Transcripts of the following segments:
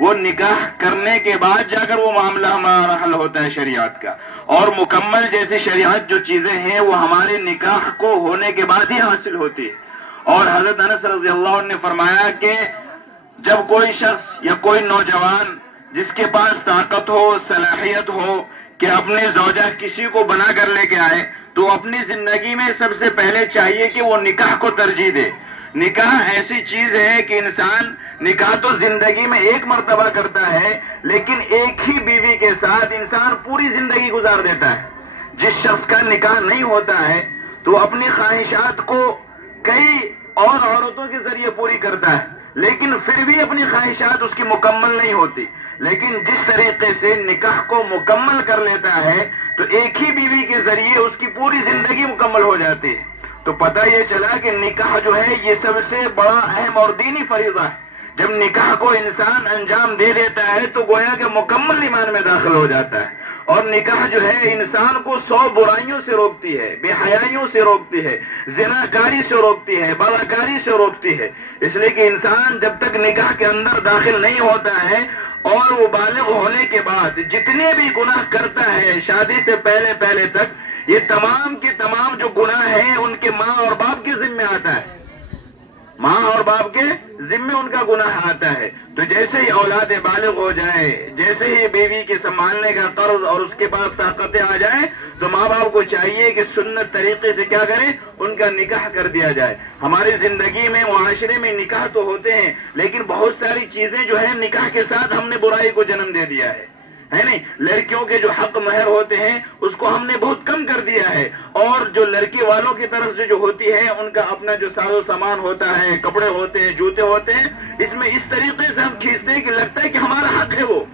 وہ نکاح کرنے کے بعد جا کر وہ معاملہ ہمارا حل ہوتا ہے شریعت کا، اور مکمل جیسی شریعت جو چیزیں ہیں وہ ہمارے نکاح کو ہونے کے بعد ہی حاصل ہوتی ہے۔ اور حضرت انس رضی اللہ عنہ نے فرمایا کہ جب کوئی شخص یا کوئی نوجوان جس کے پاس طاقت ہو، صلاحیت ہو کہ اپنی زوجہ کسی کو بنا کر لے کے آئے، تو اپنی زندگی میں سب سے پہلے چاہیے کہ وہ نکاح کو ترجیح دے۔ نکاح ایسی چیز ہے کہ انسان نکاح تو زندگی میں ایک مرتبہ کرتا ہے، لیکن ایک ہی بیوی کے ساتھ انسان پوری زندگی گزار دیتا ہے۔ جس شخص کا نکاح نہیں ہوتا ہے تو اپنی خواہشات کو کئی اور عورتوں کے ذریعے پوری کرتا ہے، لیکن پھر بھی اپنی خواہشات اس کی مکمل نہیں ہوتی۔ لیکن جس طریقے سے نکاح کو مکمل کر لیتا ہے تو ایک ہی بیوی کے ذریعے اس کی پوری زندگی مکمل ہو جاتی ہے۔ تو پتہ یہ چلا کہ نکاح جو ہے یہ سب سے بڑا اہم اور دینی فریضہ ہے۔ جب نکاح کو انسان انجام دے دیتا ہے تو گویا کہ مکمل ایمان میں داخل ہو جاتا ہے۔ اور نکاح جو ہے انسان کو 100 برائیوں سے روکتی ہے، بے حیائیوں سے روکتی ہے، زناکاری سے روکتی ہے، بدکاری سے روکتی ہے۔ اس لیے کہ انسان جب تک نکاح کے اندر داخل نہیں ہوتا ہے اور وہ بالغ ہونے کے بعد جتنے بھی گناہ کرتا ہے شادی سے پہلے تک، یہ تمام کے تمام جو گناہ ہیں ان کے ماں اور باپ کے ذمہ آتا ہے، ماں اور باپ کے ذمہ ان کا گناہ آتا ہے۔ تو جیسے ہی اولاد بالغ ہو جائے، جیسے ہی بیوی کے سنبھالنے کا قرض اور اس کے پاس طاقتیں آ جائیں، تو ماں باپ کو چاہیے کہ سنت طریقے سے کیا کریں، ان کا نکاح کر دیا جائے۔ ہماری زندگی میں، معاشرے میں نکاح تو ہوتے ہیں، لیکن بہت ساری چیزیں جو ہیں نکاح کے ساتھ ہم نے برائی کو جنم دے دیا ہے نہیں؟ لڑکیوں کے جو حق مہر ہوتے ہیں اس کو ہم نے بہت کم کر دیا ہے، اور جو لڑکی والوں کی طرف سے جو ہوتی ہے ان کا اپنا جو ساز و سامان ہوتا ہے، کپڑے ہوتے ہیں، جوتے ہوتے ہیں، اس میں اس طریقے سے ہم کھینچتے ہیں کہ لگتا ہے کہ ہمارا حق ہے، وہ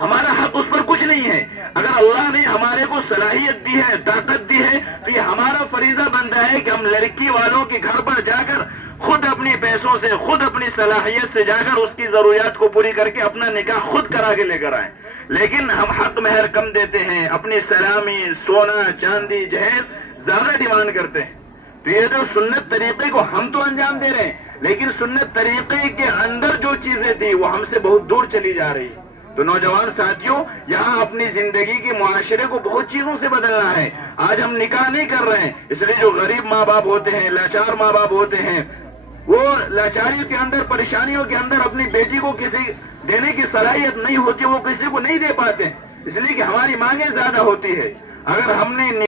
ہمارا حق، اس پر کچھ نہیں ہے۔ اگر اللہ نے ہمارے کو صلاحیت دی ہے، طاقت دی ہے، تو یہ ہمارا فریضہ بنتا ہے کہ ہم لڑکی والوں کے گھر پر جا کر خود اپنی پیسوں سے، خود اپنی صلاحیت سے جا کر اس کی ضروریات کو پوری کر کے اپنا نکاح خود کرا کے لے کر آئیں۔ لیکن ہم حق مہر کم دیتے ہیں، اپنی سلامی، سونا چاندی، جہیز زیادہ ڈیمانڈ کرتے ہیں۔ تو یہ جو سنت طریقے کو ہم تو انجام دے رہے ہیں، لیکن سنت طریقے کے اندر جو چیزیں تھی وہ ہم سے بہت دور چلی جا رہی ہے۔ تو نوجوان ساتھیوں، یہاں اپنی زندگی کے معاشرے کو بہت چیزوں سے بدلنا ہے۔ آج ہم نکاح نہیں کر رہے ہیں، اس لیے جو غریب ماں باپ ہوتے ہیں، لاچار ماں باپ ہوتے ہیں، وہ لاچاری کے اندر، پریشانیوں کے اندر اپنی بیٹی کو کسی دینے کی صلاحیت نہیں ہوتی، وہ کسی کو نہیں دے پاتے، اس لیے کہ ہماری مانگیں زیادہ ہوتی ہے۔ اگر ہم نے